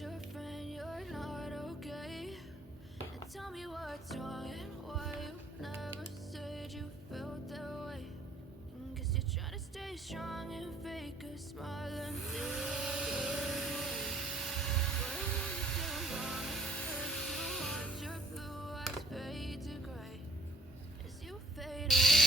your friend you're not okay. And tell me what's wrong and why you never said you felt that way. Guess you're trying to stay strong and fake a smile until your blue eyes fade to gray as you fade away.